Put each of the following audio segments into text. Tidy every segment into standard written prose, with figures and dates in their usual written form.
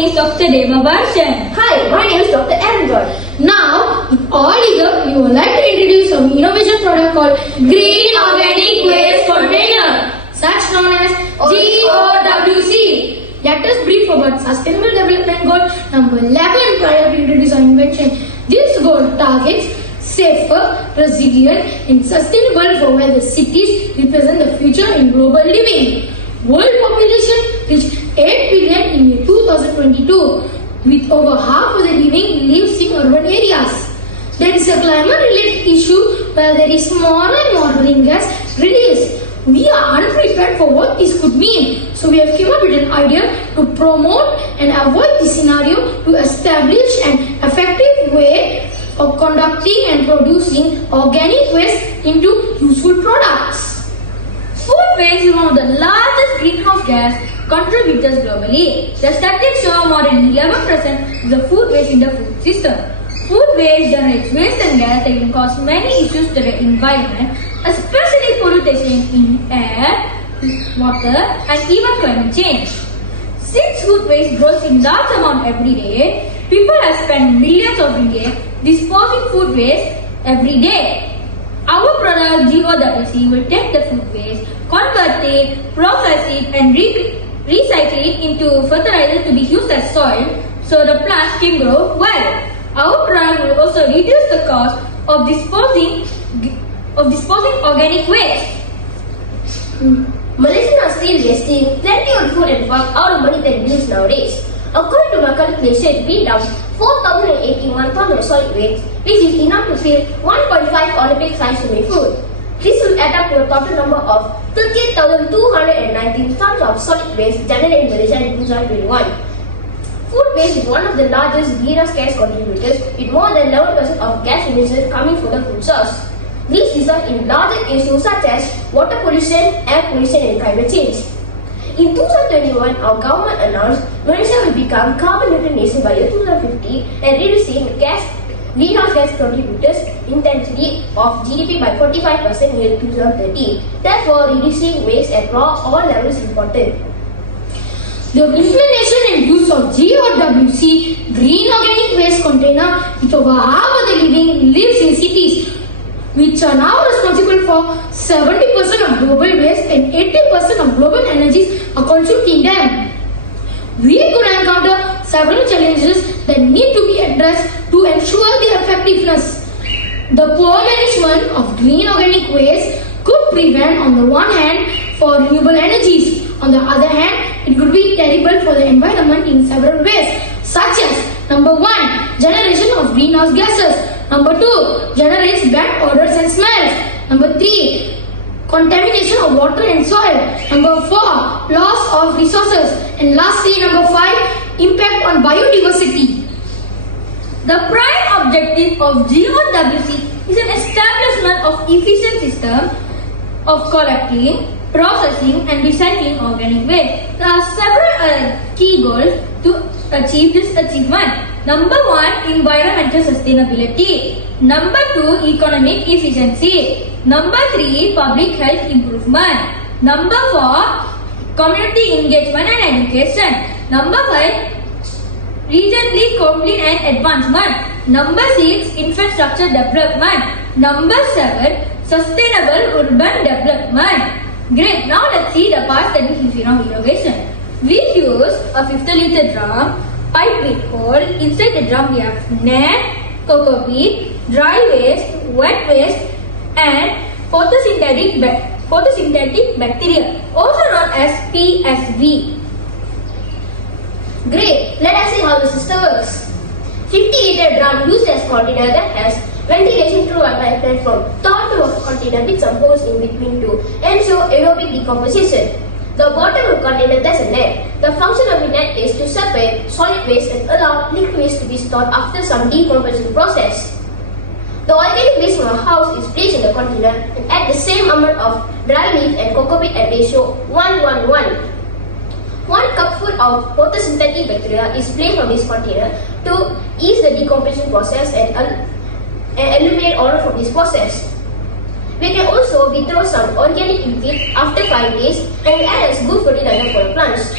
name is Dr. Demabarshan. Hi, my name is Dr. Android. Now, with all eager, we would like to introduce an innovation product called Green Organic Waste Container, such known as GOWC. Let us brief about Sustainable Development Goal number 11 prior to introduce our invention. This goal targets safer, resilient and sustainable for where the cities represent the future in global living. World population reached 8 billion in year 2022, with over half of the living lives in urban areas. There is a climate-related issue where there is more and more green gas released. We are unprepared for what this could mean, so we have come up with an idea to promote and avoid this scenario to establish an effective way of conducting and producing organic waste into useful products. Food waste is one of the largest greenhouse gas contributors globally. The statistics show more than 11% of the food waste in the food system. Food waste generates waste and gas that can cause many issues to the environment, especially pollution in air, water, and even climate change. Since food waste grows in large amount every day, people have spent millions of ringgit disposing food waste every day. Our product GOWC will take the food waste, convert it, process it and recycle it into fertilizer to be used as soil so the plants can grow well. Our product will also reduce the cost of disposing organic waste. Malaysians are still wasting plenty of food and work out of money than bills nowadays. According to my calculation, we dump 4,081 tons of solid waste, which is enough to fill 1.5 Olympic-sized swimming pool. This will add up to a total number of 13,219 tons of solid waste generated in Malaysia in 2021. Food waste is one of the largest greenhouse gas contributors, with more than 11% of gas emissions coming from the food source. These result in larger issues such as water pollution, air pollution, and climate change. In 2021, our government announced Malaysia will become carbon neutral nation by year 2050 and reducing greenhouse gas contributors intensity of GDP by 45% in year 2030. Therefore, reducing waste at all levels is important. The implementation and use of GOWC, Green Organic Waste Container, with over half of the living lives in cities, which are now responsible for 70% of global waste and 80% of global energies are consumed in them. We could encounter several challenges that need to be addressed to ensure their effectiveness. The poor management of green organic waste could prevent, on the one hand, for renewable energies. On the other hand, it could be terrible for the environment in several ways, such as number 1, generation of greenhouse gases. Number 2, generates bad odors and smells. Number 3, contamination of water and soil. Number 4, loss of resources. And lastly, number 5, impact on biodiversity. The prime objective of GOWC is an establishment of efficient system of collecting, processing and recycling organic waste. There are several key goals to achieve this achievement. Number 1, environmental sustainability. Number 2, economic efficiency. Number 3, public health improvement. Number 4, community engagement and education. Number 5, regionally complete and advancement. Number 6, infrastructure development. Number 7, sustainable urban development. Great, now let's see the parts that we use in our innovation. We use a 50-liter drum, pipe with hole. Inside the drum we have net, cocoa peat, dry waste, wet waste and photosynthetic bacteria, also known as PSB. Great, let us see how the system works. 50-liter drum used as container that has ventilation through a pipeline from top to a container with some holes in between to ensure aerobic decomposition. The bottom of the container has a net. The function of the net is to separate solid waste and allow liquid waste to be stored after some decomposition process. The organic waste from a house is placed in the container and add the same amount of dry leaf and cocoa peat at ratio 1:1:1. 1 cupful of photosynthetic bacteria is placed on this container to ease the decomposition process and eliminate odor from this process. We can also withdraw some organic liquid after 5 days and add as good fertilizer for the plants.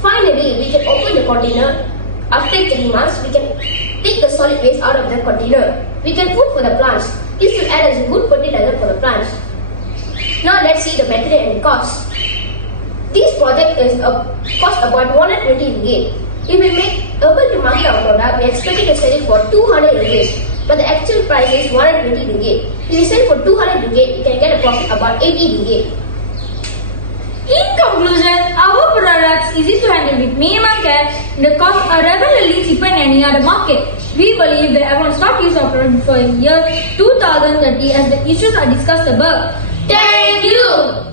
Finally, we can open the container. After 3 months, we can take the solid waste out of the container. We can put for the plants. This will add as a good fertilizer for the plants. Now let's see the material and cost. This project is cost about 120 ringgit. If we make able to market our product, we expect to sell it for 200 ringgit. But the actual price is 120 ringgit. If we sell for 200 ringgit, we can get a profit about 80 ringgit. In conclusion, our products easy to handle with minimum care. The costs are regularly cheaper than any other market. We believe that everyone start use our product before year 2030 as the issues are discussed above. Thank you.